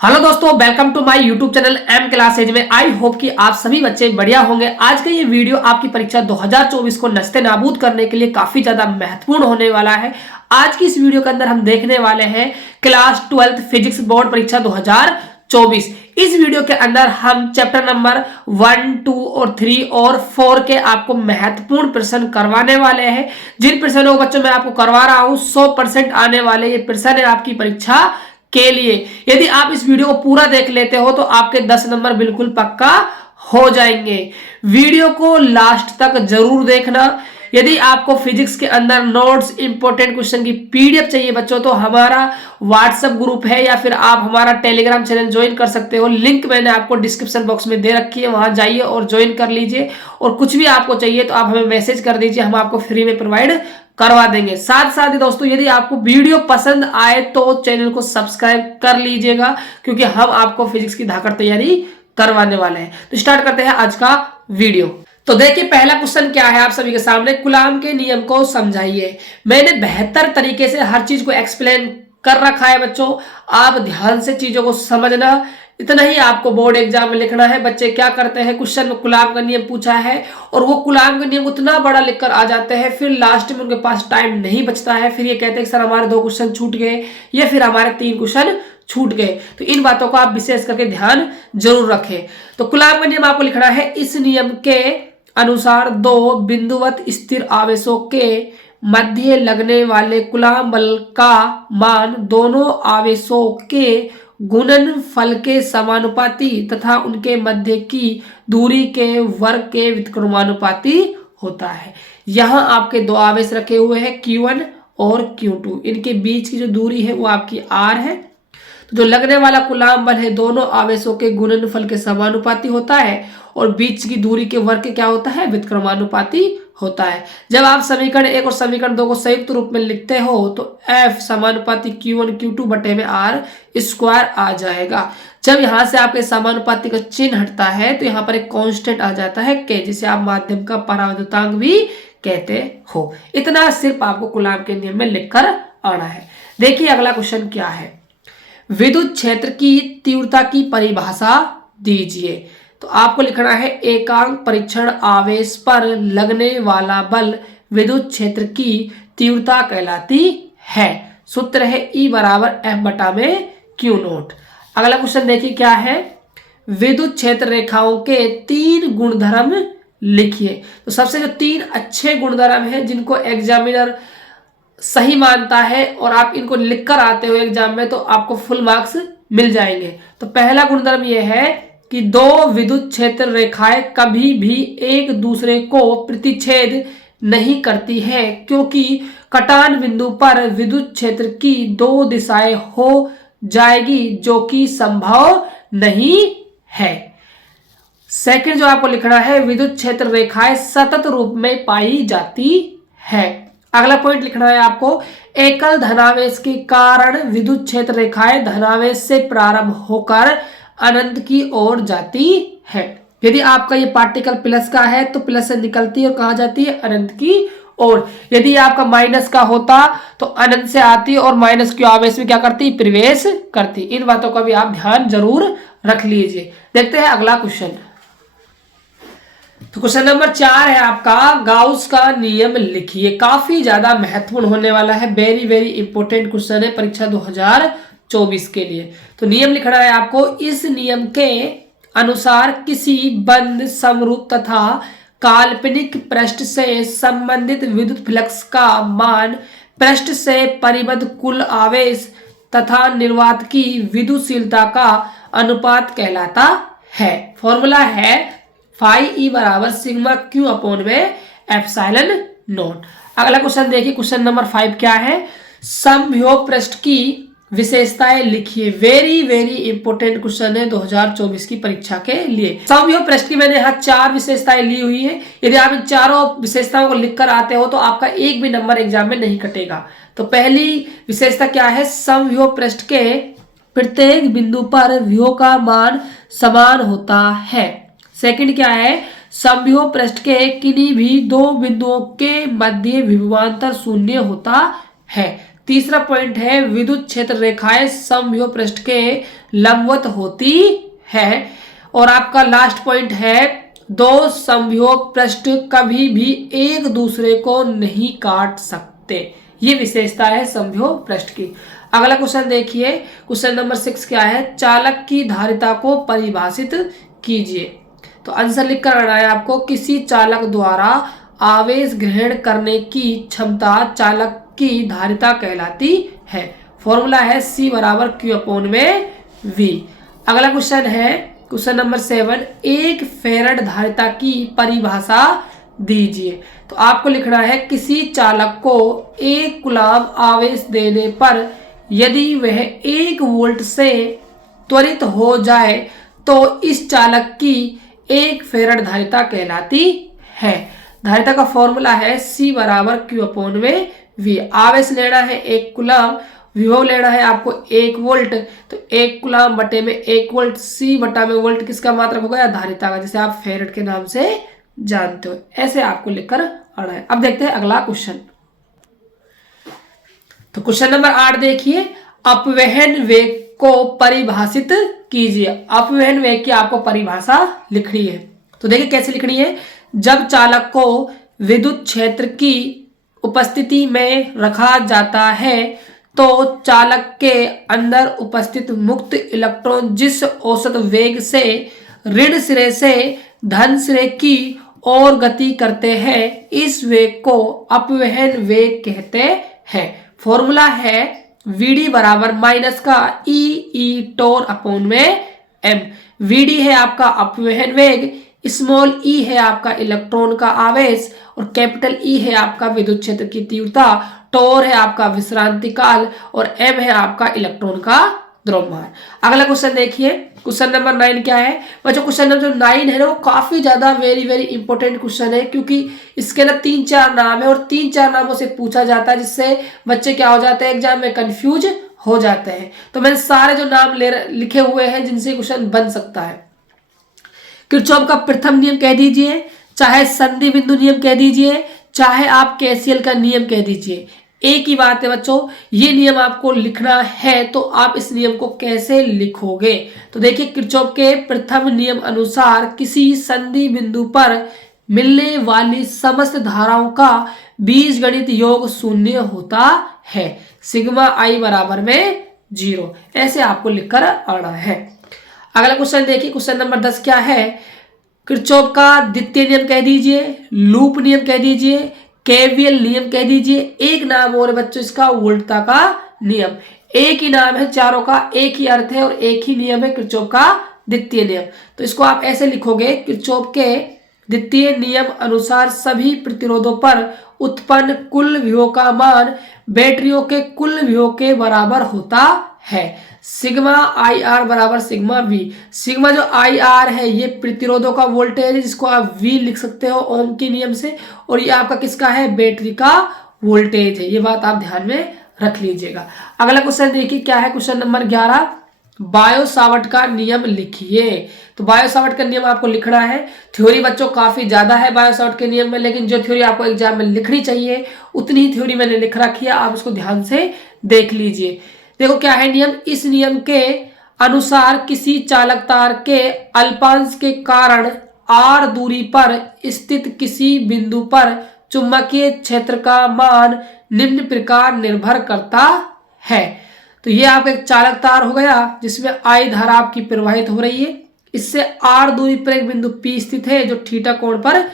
Hello दोस्तों, welcome to my YouTube channel M classes में। I hope कि आप सभी बच्चे बढ़िया होंगे। आज का ये वीडियो आपकी परीक्षा 2024 को नस्ते नाबूद करने के लिए काफी ज्यादा महत्वपूर्ण होने वाला है। आज की इस वीडियो के अंदर हम देखने वाले हैं क्लास 12 फिजिक्स बोर्ड परीक्षा 2024। इस वीडियो के अंदर हम चैप्टर नंबर 1, 2 और 3 और 4 के आपको महत्वपूर्ण प्रश्न करवाने वाले हैं। जिन प्रश्नों को बच्चों मैं आपको करवा रहा हूं 100% आने वाले ये प्रश्न है आपकी परीक्षा के लिए। यदि आप इस वीडियो को पूरा देख लेते हो तो आपके 10 नंबर बिल्कुल पक्का हो जाएंगे। वीडियो को लास्ट तक जरूर देखना। यदि आपको फिजिक्स के अंदर नोट्स इंपॉर्टेंट क्वेश्चन की पीडीएफ चाहिए बच्चों तो हमारा व्हाट्सएप ग्रुप है या फिर आप हमारा टेलीग्राम चैनल ज्वाइन कर सकते हो। लिंक मैंने आपको डिस्क्रिप्शन बॉक्स में दे रखी है, वहां जाइए और ज्वाइन कर लीजिए। और कुछ भी आपको चाहिए तो आप हमें मैसेज कर दीजिए, हम आपको फ्री में प्रोवाइड करवा देंगे। साथ साथ ही दोस्तों यदि आपको वीडियो पसंद आए तो चैनल को सब्सक्राइब कर लीजिएगा, क्योंकि हम आपको फिजिक्स की धाकड़ तैयारी करवाने वाले हैं। तो स्टार्ट करते हैं आज का वीडियो। तो देखिए पहला क्वेश्चन क्या है आप सभी के सामने, कूलाम के नियम को समझाइए। मैंने बेहतर तरीके से हर चीज को एक्सप्लेन कर रखा है बच्चों, आप ध्यान से चीजों को समझना। इतना ही आपको बोर्ड एग्जाम में लिखना है। बच्चे क्या करते हैं, क्वेश्चन में कूलाम का नियम पूछा है और वो कूलाम का नियम उतना बड़ा लिखकर आ जाते हैं, फिर लास्ट में उनके पास टाइम नहीं बचता है। फिर ये कहते हैं कि सर हमारे 2 क्वेश्चन छूट गए या फिर हमारे 3 क्वेश्चन छूट गए। तो इन बातों को आप विशेष करके ध्यान जरूर रखें। तो कूलाम का नियम आपको लिखना है, इस नियम के अनुसार 2 बिंदुवत स्थिर आवेशों के मध्य लगने वाले कूलाम बल का मान दोनों आवेशों के गुणनफल के समानुपाती तथा उनके मध्य की दूरी के वर्ग के व्युत्क्रमानुपाती होता है। यहाँ आपके 2 आवेश रखे हुए हैं Q1 और Q2, इनके बीच की जो दूरी है वो आपकी R है। तो जो लगने वाला कूलाम बल है दोनों आवेशों के गुणनफल के समानुपाती होता है और बीच की दूरी के वर्ग के क्या होता है, व्युत्क्रमानुपाती होता है। जब आप समीकरण 1 और समीकरण 2 को संयुक्त रूप में लिखते हो तो F समानुपाती Q1 Q2 बटे में R स्क्वायर आ जाएगा। जब यहां से आपके समानुपाती का चिन्ह हटता है तो यहाँ पर एक कांस्टेंट आ जाता है K, जिसे आप माध्यम का पराविद्युतांक भी कहते हो। इतना सिर्फ आपको कूलाम के नियम में लिखकर आना है। देखिए अगला क्वेश्चन क्या है, विद्युत क्षेत्र की तीव्रता की परिभाषा दीजिए। तो आपको लिखना है, एकांक परीक्षण आवेश पर लगने वाला बल विद्युत क्षेत्र की तीव्रता कहलाती है। सूत्र है E बराबर F बटा में Q नोट। अगला क्वेश्चन देखिए क्या है, विद्युत क्षेत्र रेखाओं के 3 गुणधर्म लिखिए। तो सबसे जो 3 अच्छे गुणधर्म हैं जिनको एग्जामिनर सही मानता है और आप इनको लिखकर आते हो एग्जाम में तो आपको फुल मार्क्स मिल जाएंगे। तो पहला गुणधर्म यह है कि 2 विद्युत क्षेत्र रेखाएं कभी भी एक दूसरे को प्रतिच्छेद नहीं करती है, क्योंकि कटान बिंदु पर विद्युत क्षेत्र की 2 दिशाएं हो जाएगी जो कि संभव नहीं है। सेकंड जो आपको लिखना है, विद्युत क्षेत्र रेखाएं सतत रूप में पाई जाती है। अगला पॉइंट लिखना है आपको, एकल धनावेश के कारण विद्युत क्षेत्र रेखाएं धनावेश से प्रारंभ होकर अनंत की ओर जाती है। यदि आपका ये पार्टिकल प्लस का है तो प्लस से निकलती है और कहाँ जाती है, अनंत की ओर। यदि आपका माइनस का होता तो अनंत से आती और माइनस की आवेश में क्या करती, प्रवेश करती। इन बातों का भी आप ध्यान जरूर रख लीजिए। देखते हैं अगला क्वेश्चन। तो क्वेश्चन नंबर 4 है आपका, गाउस का नियम लिखिए। काफी ज्यादा महत्वपूर्ण होने वाला है, वेरी वेरी इंपॉर्टेंट क्वेश्चन है परीक्षा 2024 के लिए। तो नियम लिखना है आपको, इस नियम के अनुसार किसी बंद समरूप तथा काल्पनिक पृष्ठ से संबंधित विद्युत फ्लक्स का मान पृष्ठ से परिबद्ध कुल आवेश तथा निर्वात की विद्युतशीलता का अनुपात कहलाता है। फॉर्मूला है फाई E बराबर सिग्मा Q अपॉन में एप्सिलॉन नॉट। अगला क्वेश्चन देखिए, क्वेश्चन नंबर 5 क्या है, समविभव पृष्ठ की विशेषताएं लिखिए। वेरी वेरी इंपॉर्टेंट क्वेश्चन है 2024 की परीक्षा के लिए। समविभव पृष्ठ की मैंने यहाँ 4 विशेषताएं ली हुई है। यदि आप इन चारों विशेषताओं को लिखकर आते हो तो आपका एक भी नंबर एग्जाम में नहीं कटेगा। तो पहली विशेषता क्या है, समविभव पृष्ठ के प्रत्येक बिंदु पर विभव का मान समान होता है। सेकंड क्या है, समविभव पृष्ठ के किन्हीं भी 2 बिंदुओं के मध्य विभवांतर शून्य होता है। तीसरा पॉइंट है विद्युत क्षेत्र रेखाएं समव्यूह पृष्ठ के लंबवत होती है। और आपका लास्ट पॉइंट है दो समव्यूह पृष्ठ कभी भी एक दूसरे को नहीं काट सकते। ये विशेषता है समव्यूह पृष्ठ की। अगला क्वेश्चन देखिए, क्वेश्चन नंबर 6 क्या है, चालक की धारिता को परिभाषित कीजिए। तो आंसर लिख कर आना है आपको, किसी चालक द्वारा आवेश ग्रहण करने की क्षमता चालक की धारिता कहलाती है। फॉर्मूला है C बराबर Q/V। अगला क्वेश्चन है क्वेश्चन नंबर 7, एक फेरड धारिता की परिभाषा दीजिए। तो आपको लिखना है किसी चालक को 1 कूलम्ब आवेश देने पर यदि वह 1 वोल्ट से त्वरित हो जाए तो इस चालक की 1 फेरड धारिता कहलाती है। धारिता का फॉर्मूला है C बराबर Q/V। आवेश लेना है 1 कूलम्ब, विभव लेना है आपको 1 वोल्ट, तो 1 कूलम्ब बटे में 1 वोल्ट, C बटा में वोल्ट किसका मात्रक हो गया, धारिता का, जिसे आप फेरड के नाम से जानते हो। ऐसे आपको लिखकर आना है। अब देखते हैं अगला क्वेश्चन। तो क्वेश्चन नंबर 8 देखिए, अपवहन वेग को परिभाषित कीजिए। अपवहन वेग की आपको परिभाषा लिखनी है। तो देखिए कैसे लिखनी है, जब चालक को विद्युत क्षेत्र की उपस्थिति में रखा जाता है तो चालक के अंदर उपस्थित मुक्त इलेक्ट्रॉन जिस औसत वेग से ऋण सिरे से धन सिरे की ओर गति करते हैं, इस वेग को अपवहन वेग कहते हैं। फॉर्मूला है Vd बराबर माइनस का E टोर अपॉन में m। Vd है आपका अपवहन वेग, स्मॉल e है आपका इलेक्ट्रॉन का आवेश और कैपिटल E है आपका विद्युत क्षेत्र की तीव्रता, टोर है आपका विश्रांति काल और m है आपका इलेक्ट्रॉन का द्रव्यमान। अगला क्वेश्चन देखिए, क्वेश्चन नंबर 9 क्या है बच्चों। क्वेश्चन नंबर 9 है ना, वो काफी ज्यादा वेरी इंपॉर्टेंट क्वेश्चन है, क्योंकि इसके ना 3-4 नाम है और 3-4 नामों से पूछा जाता है, जिससे बच्चे क्या हो जाते हैं, एग्जाम में कंफ्यूज हो जाते हैं। तो मैंने सारे जो नाम लिखे हुए हैं जिनसे क्वेश्चन बन सकता है। किरचॉफ का प्रथम नियम कह दीजिए, चाहे संधि बिंदु नियम कह दीजिए, चाहे आप केसीएल का नियम कह दीजिए, एक ही बात है बच्चों, ये नियम आपको लिखना है। तो आप इस नियम को कैसे लिखोगे, तो देखिए किरचॉफ के प्रथम नियम अनुसार किसी संधि बिंदु पर मिलने वाली समस्त धाराओं का बीजगणित योग 0 होता है, सिग्मा I बराबर में 0। ऐसे आपको लिखकर आना है। अगला क्वेश्चन देखिए, क्वेश्चन नंबर 10 क्या है, किरचॉफ का द्वितीय नियम कह दीजिए, लूप नियम कह दीजिए, केवीएल नियम कह दीजिए, एक नाम और बच्चों इसका वोल्टता का नियम। एक ही नाम है चारों का, एक ही अर्थ है और एक ही नियम है किरचॉफ का द्वितीय नियम। तो इसको आप ऐसे लिखोगे, किरचॉफ के द्वितीय नियम अनुसार सभी प्रतिरोधों पर उत्पन्न कुल विभव का मान बैटरियों के कुल विभव के बराबर होता है, सिग्मा IR बराबर सिग्मा V। सिग्मा जो IR है ये प्रतिरोधों का वोल्टेज है, जिसको आप V लिख सकते हो ओम के नियम से, और ये आपका किसका है, बैटरी का वोल्टेज है। ये बात आप ध्यान में रख लीजिएगा। अगला क्वेश्चन देखिए क्या है, क्वेश्चन नंबर 11, बायो सावर्ट का नियम लिखिए। तो बायो सावर्ट का नियम आपको लिखना है। थ्योरी बच्चों काफी ज्यादा है बायो सावर्ट के नियम में, लेकिन जो थ्योरी आपको एग्जाम में लिखनी चाहिए उतनी ही थ्योरी मैंने लिख रखी है, आप उसको ध्यान से देख लीजिए। देखो क्या है नियम, इस नियम के अनुसार किसी चालक तार के अल्पांश के कारण r दूरी पर स्थित किसी बिंदु पर चुंबकीय क्षेत्र का मान निम्न प्रकार निर्भर करता है। तो ये आपका एक चालक तार हो गया जिसमें I धारा आपकी प्रवाहित हो रही है, इससे r दूरी पर एक बिंदु P स्थित है जो थीटा कोण पर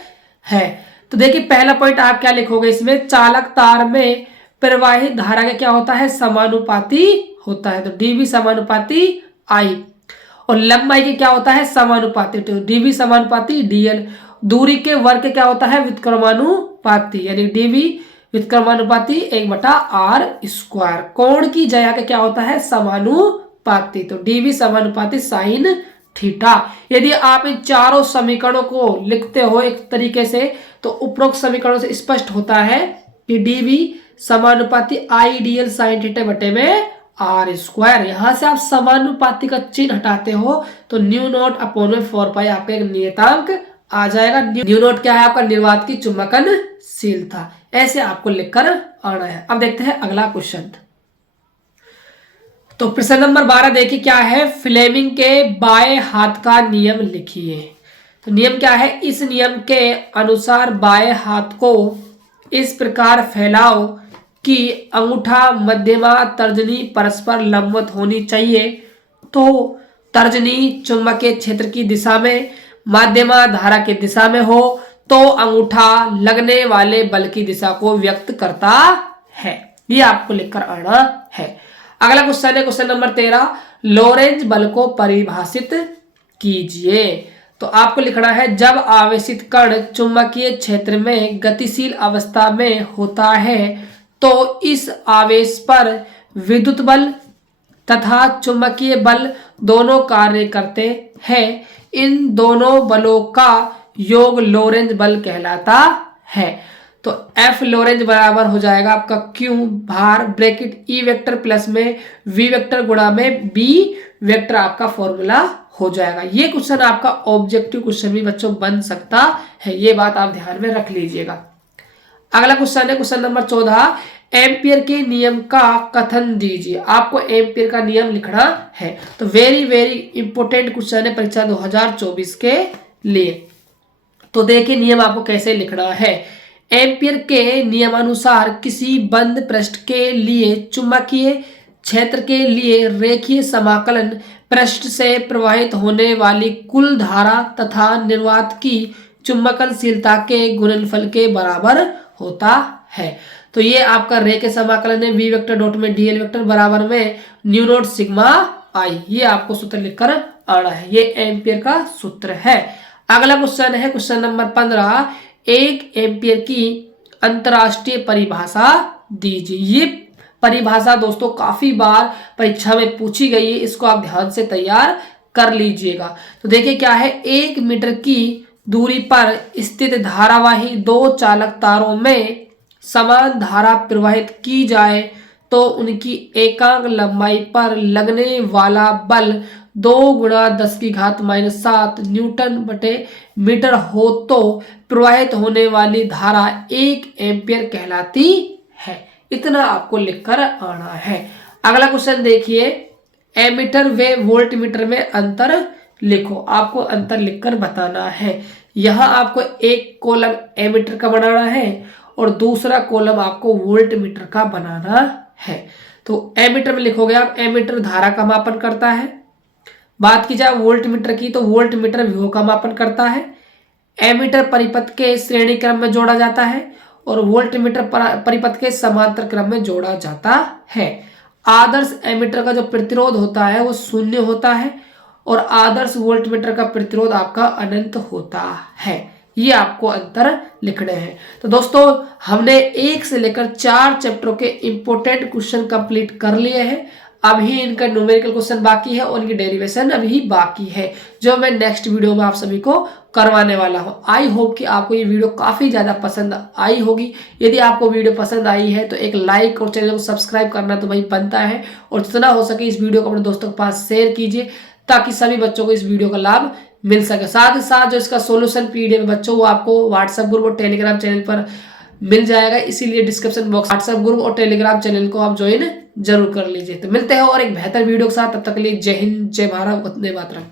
है। तो देखिए पहला पॉइंट आप क्या लिखोगे, इसमें चालक तार में प्रवाहित धारा का क्या होता है, समानुपाती होता है, तो dV समानुपाती I, और लंबाई के क्या होता है, समानुपाती, तो dV समानुपाती dl। दूरी के वर्ग क्या होता है, व्युत्क्रमानुपाती, यानी dV व्युत्क्रमानुपाती 1/r²। कोण की जया का क्या होता है, समानुपाती, तो dV समानुपाती sin थीटा। यदि आप इन चारों समीकरणों को लिखते हो एक तरीके से तो उपरोक्त समीकरणों से स्पष्ट होता है कि dV समानुपाती I dl sin थीटा बटे में r²। यहां से आप समानुपाती का चिन्ह हटाते हो तो न्यू नॉट अपॉन में 4π आपका एक नियतांक आ जाएगा। न्यू नॉट क्या है, आपका निर्वात की चुंबकनशीलता। ऐसे आपको लिखकर आना है। अब देखते हैं अगला क्वेश्चन। तो प्रश्न नंबर 12 देखिए क्या है, फ्लेमिंग के बाएं हाथ का नियम लिखिए। तो नियम क्या है, इस नियम के अनुसार बाएं हाथ को इस प्रकार फैलाओ कि अंगूठा मध्यमा तर्जनी परस्पर लंबवत होनी चाहिए। तो तर्जनी चुंबकीय क्षेत्र की दिशा में, मध्यमा धारा की दिशा में हो, तो अंगूठा लगने वाले बल की दिशा को व्यक्त करता है। ये आपको लिखकर आना है। अगला क्वेश्चन है क्वेश्चन नंबर 13, लोरेंज बल को परिभाषित कीजिए। तो आपको लिखना है, जब आवेशित कण चुंबकीय क्षेत्र में गतिशील अवस्था में होता है तो इस आवेश पर विद्युत बल तथा चुंबकीय बल दोनों कार्य करते हैं। इन दोनों बलों का योग लोरेंज बल कहलाता है। तो F लोरेंज बराबर हो जाएगा आपका Q भार ब्रैकेट E वेक्टर प्लस में V वेक्टर गुणा में B वेक्टर आपका फॉर्मूला हो जाएगा। ये क्वेश्चन आपका ऑब्जेक्टिव क्वेश्चन भी बच्चों बन सकता है, ये बात आप ध्यान में रख लीजिएगा। अगला क्वेश्चन है क्वेश्चन नंबर 14, एम्पियर के नियम का कथन दीजिए। आपको एम्पियर का नियम लिखना है। तो वेरी वेरी इंपोर्टेंट क्वेश्चन है परीक्षा 2024 के लिए। तो देखिए नियम आपको कैसे लिखना है। एम्पियर के नियमानुसार किसी बंद पृष्ठ के लिए चुंबकीय क्षेत्र के लिए रेखीय समाकलन पृष्ठ से प्रवाहित होने वाली कुल धारा तथा निर्वात की चुंबकनशीलता के गुणनफल के बराबर होता है। तो ये आपका रेखीय समाकलन है, वी वेक्टर डॉट में डीएल वेक्टर बराबर में न्यू नॉट सिग्मा आई। ये आपको सूत्र लिखकर आना है, ये एम्पियर का सूत्र है। अगला क्वेश्चन है क्वेश्चन नंबर 15, एक एम्पियर की अंतरराष्ट्रीय परिभाषा दीजिए। ये परिभाषा दोस्तों काफी बार परीक्षा में पूछी गई है, इसको आप ध्यान से तैयार कर लीजिएगा। तो देखिए क्या है, 1 मीटर की दूरी पर स्थित धारावाही दो चालक तारों में समान धारा प्रवाहित की जाए तो उनकी एकांक लंबाई पर लगने वाला बल 2 गुणा 10⁻⁻7 न्यूटन बटे मीटर हो तो प्रवाहित होने वाली धारा 1 एम्पियर कहलाती है। इतना आपको लिखकर आना है। अगला क्वेश्चन देखिए, एमीटर व वोल्टमीटर में अंतर लिखो। आपको अंतर लिखकर बताना है। यहां आपको एक कॉलम एमीटर का बनाना है और दूसरा कॉलम आपको वोल्टमीटर का बनाना है। तो एमीटर में लिखोगे आप, एमीटर धारा का मापन करता है। बात की जाए वोल्टमीटर की, तो वोल्टमीटर विभव का मापन करता है। एमीटर परिपथ के श्रेणी क्रम में जोड़ा जाता है और वोल्टमीटर परिपथ के समांतर क्रम में जोड़ा जाता है। आदर्श एमीटर का जो प्रतिरोध होता है वो 0 होता है और आदर्श वोल्टमीटर का प्रतिरोध आपका अनंत होता है। ये आपको अंतर लिखने हैं। तो दोस्तों हमने 1 से लेकर 4 चैप्टरों के इंपॉर्टेंट क्वेश्चन कंप्लीट कर लिए हैं। अभी इनका न्यूमेरिकल क्वेश्चन बाकी है और इनकी डेरिवेशन अभी बाकी है, जो मैं नेक्स्ट वीडियो में आप सभी को करवाने वाला हूं। आई होप कि आपको ये वीडियो काफी ज्यादा पसंद आई होगी। यदि आपको वीडियो पसंद आई है तो एक लाइक और चैनल को सब्सक्राइब करना तो भाई बनता है, और जितना हो सके इस वीडियो को अपने दोस्तों के पास शेयर कीजिए ताकि सभी बच्चों को इस वीडियो का लाभ मिल सके। साथ ही साथ जो इसका सॉल्यूशन पीडीएफ बच्चों वो आपको व्हाट्सएप ग्रुप और टेलीग्राम चैनल पर मिल जाएगा, इसीलिए डिस्क्रिप्शन बॉक्स व्हाट्सएप ग्रुप और टेलीग्राम चैनल को आप ज्वाइन जरूर कर लीजिए। तो मिलते हैं और एक बेहतर वीडियो के साथ, तब तक के लिए जय हिंद, जय भारत, वंदे मातरम।